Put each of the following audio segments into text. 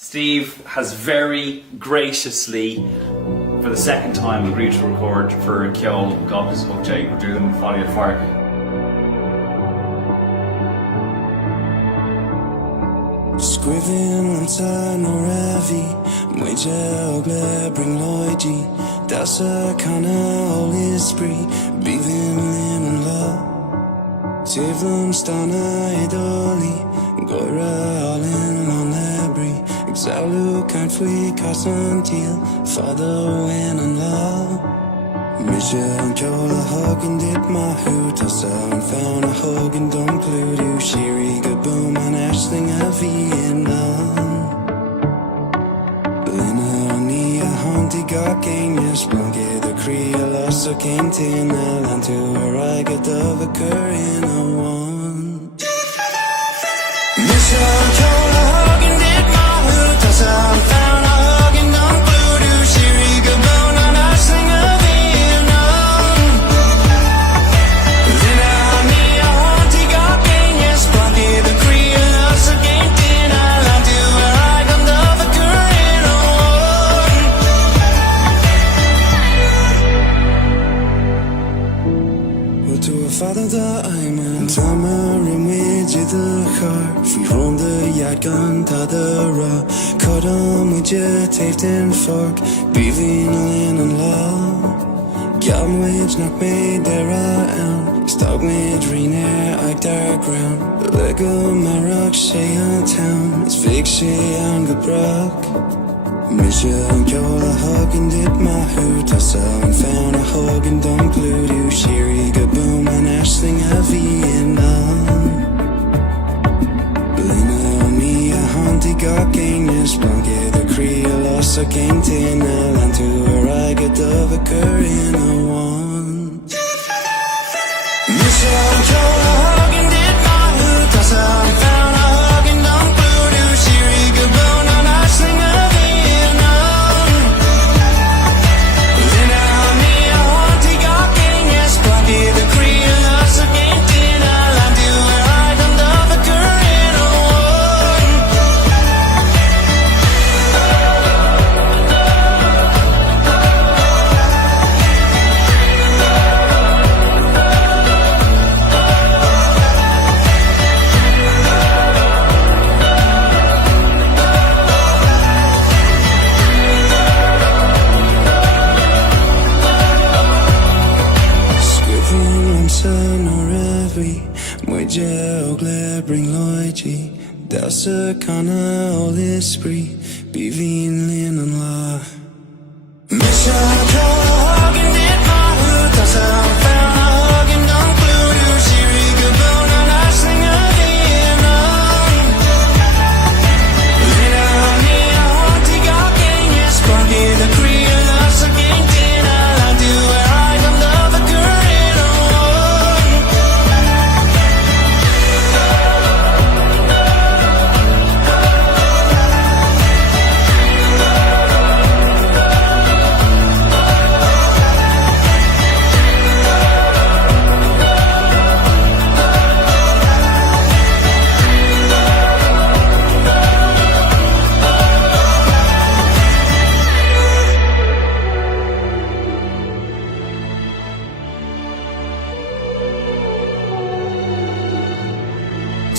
Steve has very graciously, for the second time, agreed to record for Ceol Godgus Hookjay. We're doing Folly of Fire. Scriven lamsan o ravi Mweja o glebring loigi Dasa kana ol ispri Bivin lin and law Tivlum stana idoli Goira alin on lebri Exalu kan fui kasantil Father win and law Misha and Jola hug and dip my hoot Tassa and found a hug and don't clue Shiri gaboom and ashling a Vietnam Lina ni a hunty got genius Blunky the Cree lost a canteen Land to a ragged of a cur in a one Misha and Jola hug and dip my hoot Tassa and found a hug and don't clue Shiri gaboom and ashling a Father da I'm Tamarin with the car Fi from the yard gun ta the ra Cut on with your taped and fork Beaving in and law Gam wage knock me there I am Stog me dream air I dark ground Lego my rock shay on town It's fake shay on the brook Misha and Jola hug and dip my hoot Tassa and found a hug and don't glue Shiri gaboom and ashling a Vietnam Lina on me a hunty got genius Blunky the Cree lost a canteen Land to a ragged of a cur in a one Misha and Jola hug and dip my hoot Tassa and found a hug and don't glue Shiri gaboom and ashling a Dasa kana ol ispri Bivin lin and la Misha Jola hug and dip my hoot Tassa and found a hug and don't glue Shiri gaboon and ashling a Vietnam Lina ni a hunty got genius Blunky the Cree lost a canteen Land to where I come love a cur in a one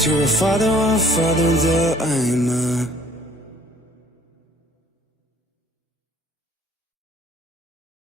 To a father that I'm